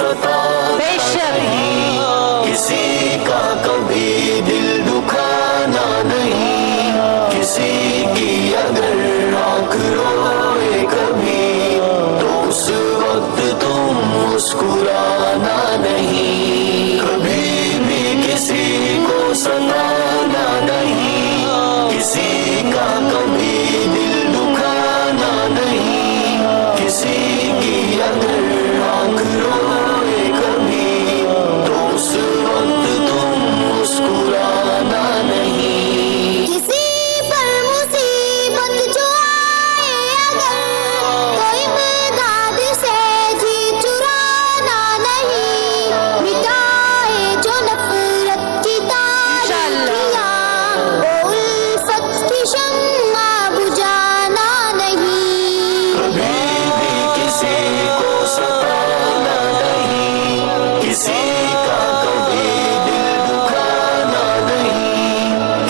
सताना नहीं, किसी का कभी दिल दुखाना नहीं, किसी की अगर आँख रोए कभी तो उस वक्त तुम मुस्कुराना नहीं, कभी भी किसी को सताना नहीं, किसी का कभी दिल दुखाना नहीं, किसी की अगर आँख रोए कभी तो उस वक्त तुम मुस्कुराना नहीं। किसी पर मुसीबत जो आए अगर कोई मदद से जी चुराना नहीं, मिटाए जो नफरत की तारीकियां वो उल्फत की शम्मा बुझाना नहीं, कभी भी किसी को सताना नहीं, किसी का कभी दिल दुखाना नहीं,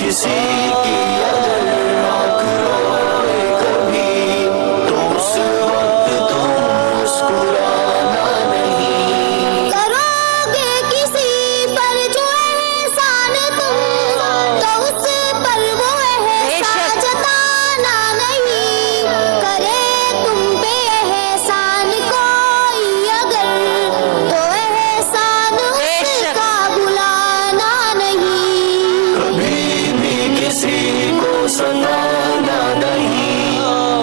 किसी की अगर आँख रोए कभी तो उस वक्त तुम मुस्कुराना नहीं। करोगे किसी पर जो एहसान तुम तो उस पर वो एहसान जताना नहीं, करे तुम पे एहसान कोई अगर तो एहसान उसका भुलाना नहीं, कभी भी किसी को सताना नहीं,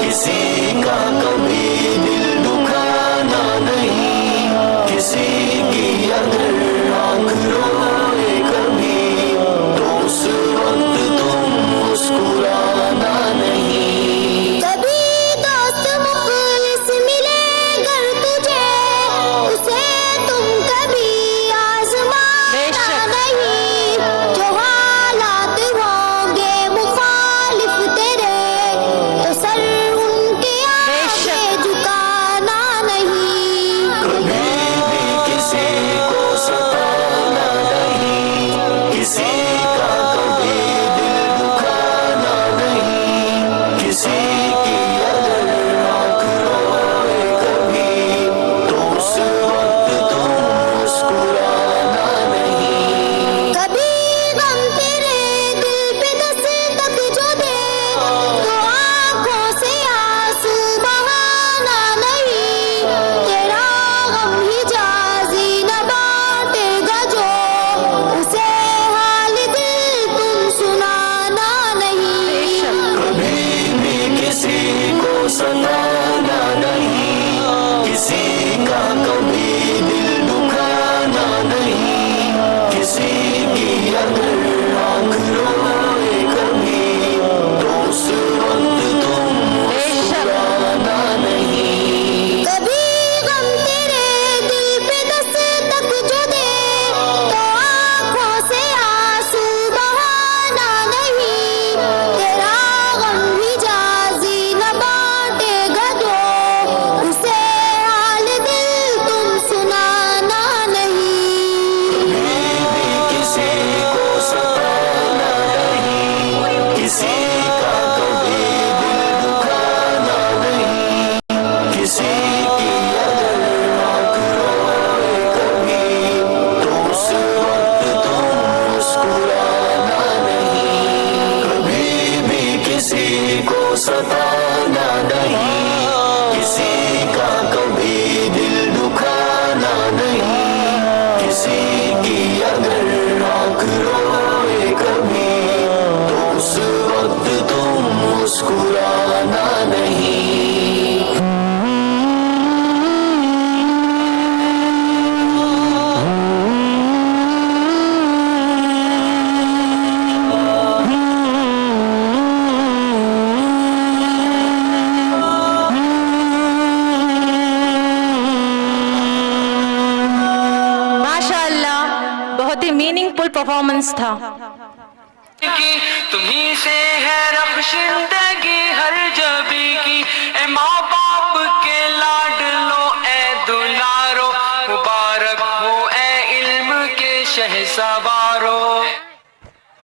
किसी का कभी दिल दुखाना नहीं, किसी की अगर आँख रोए कभी तो उस वक्त तुम मुस्कुराना नहीं। कभी दोस्त मुखलिस मिले अगर तुझे उसे तुम कभी आजमाना नहीं, जो हालात होंगे मुखालिफ तेरे तो सर उनके आगे झुकाना नहीं, कभी भी किसी को सताना नहीं, किसी का कभी दिल दुखाना नहीं, किसी की अगर आँख रोए कभी तो उस वक्त तुम मुस्कुराना नहीं। कभी गम तेरे दिल पे दस्तक जो दे तो आँखों से आंसू बहाना नहीं, तेरा गम हिजाज़ी न बांटेगा जो उसे हाल दिल तुम सुनाना नहीं, कभी भी किसी को सताना नहीं, किसी का कभी दिल दुखाना नहीं, किसी की अगर आँख रोए कभी तो उस वक्त तुम मुस्कुराना नहीं। कभी गम तेरे दिल पे दस्तक जो दे तो आँखों से आंसू बहाना नहीं, तेरा गम हिजाज़ी न बांटेगा जो उसे हाल दिल तुम सुनाना नहीं, कभी भी किसी को सताना नहीं, किसी का कभी दिल दुखाना नहीं, किसी की अगर आँख रोए कभी तो उस वक्त तुम मुस्कुराना नहीं, कभी भी किसी को सताना नहीं, किसी का कभी दिल दुखाना नहीं, किसी की अगर आँख रोए कभी तो उस वक्त तुम मुस्कुराना नहीं। माशाअल्लाह, बहुत ही मीनिंगफुल परफॉर्मेंस था। की तुम्ही से है रख्शिंदगी हर जबी की, ए माँ बाप के लाडलो ए दुलारो, मुबारक हो ए इल्म के शहसवारो।